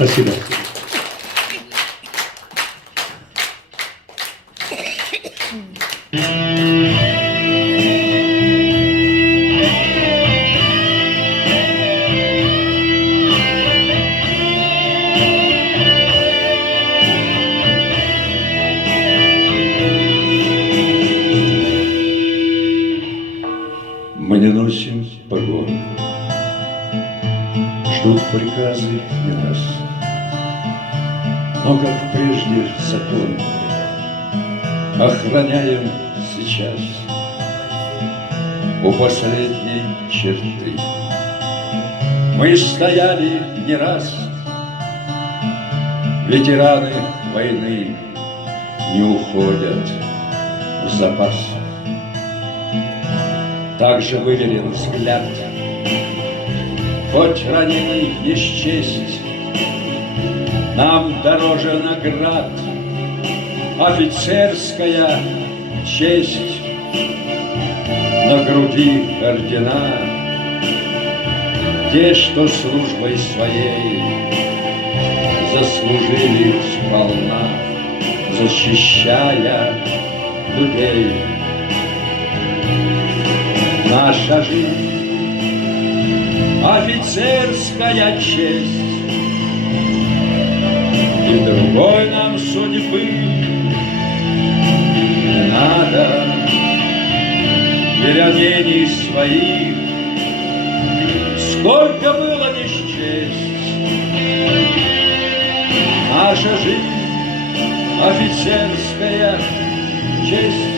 Спасибо. Мы не носим погон, ждут приказы не нас, но, как прежде, закон охраняем сейчас у последней черты. Мы стояли не раз, ветераны войны не уходят в запас. Также выверен взгляд, хоть раненый не счесть, нам дороже наград офицерская честь. На груди ордена те, что службой своей заслужили сполна, защищая людей. Наша жизнь, офицерская честь, и другой нам судьбы не надо, и ранений своих сколько было не счесть. Наша жизнь, офицерская честь.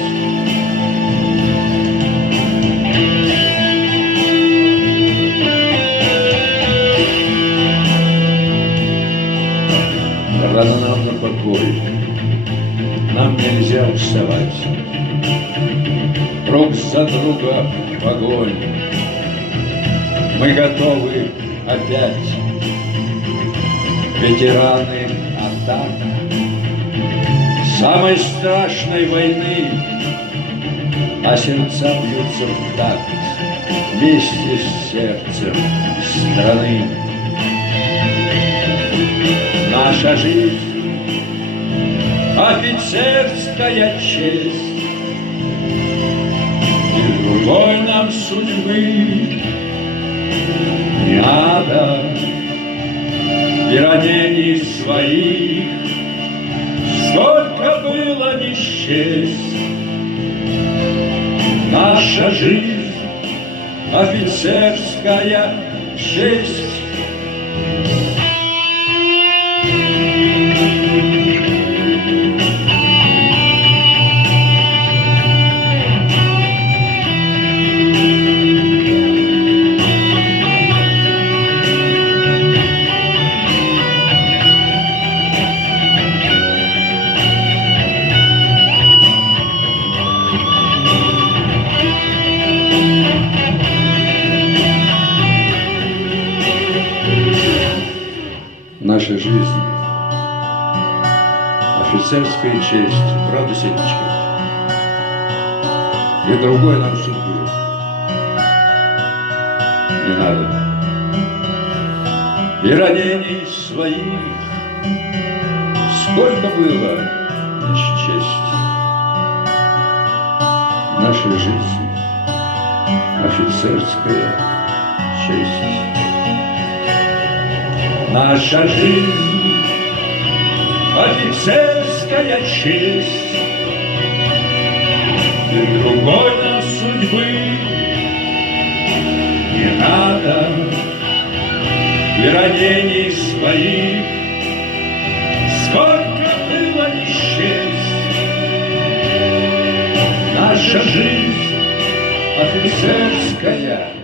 Рано нам на покой, нам нельзя уставать, друг за друга в огонь. Мы готовы опять, ветераны атак самой страшной войны, а сердца бьются в такт вместе с сердцем страны. Наша жизнь, офицерская честь, и другой нам судьбы не надо, и ранений своих сколько было не счесть. Наша жизнь, офицерская честь. Наша жизнь, офицерская честь, правда, Сенечка? И другой нам судьбы не надо, и ранений своих сколько было не счесть. Наша жизнь, офицерская честь. Наша жизнь, офицерская честь, и другой нам судьбы не надо, и ранений своих сколько было не счесть. Наша жизнь, офицерская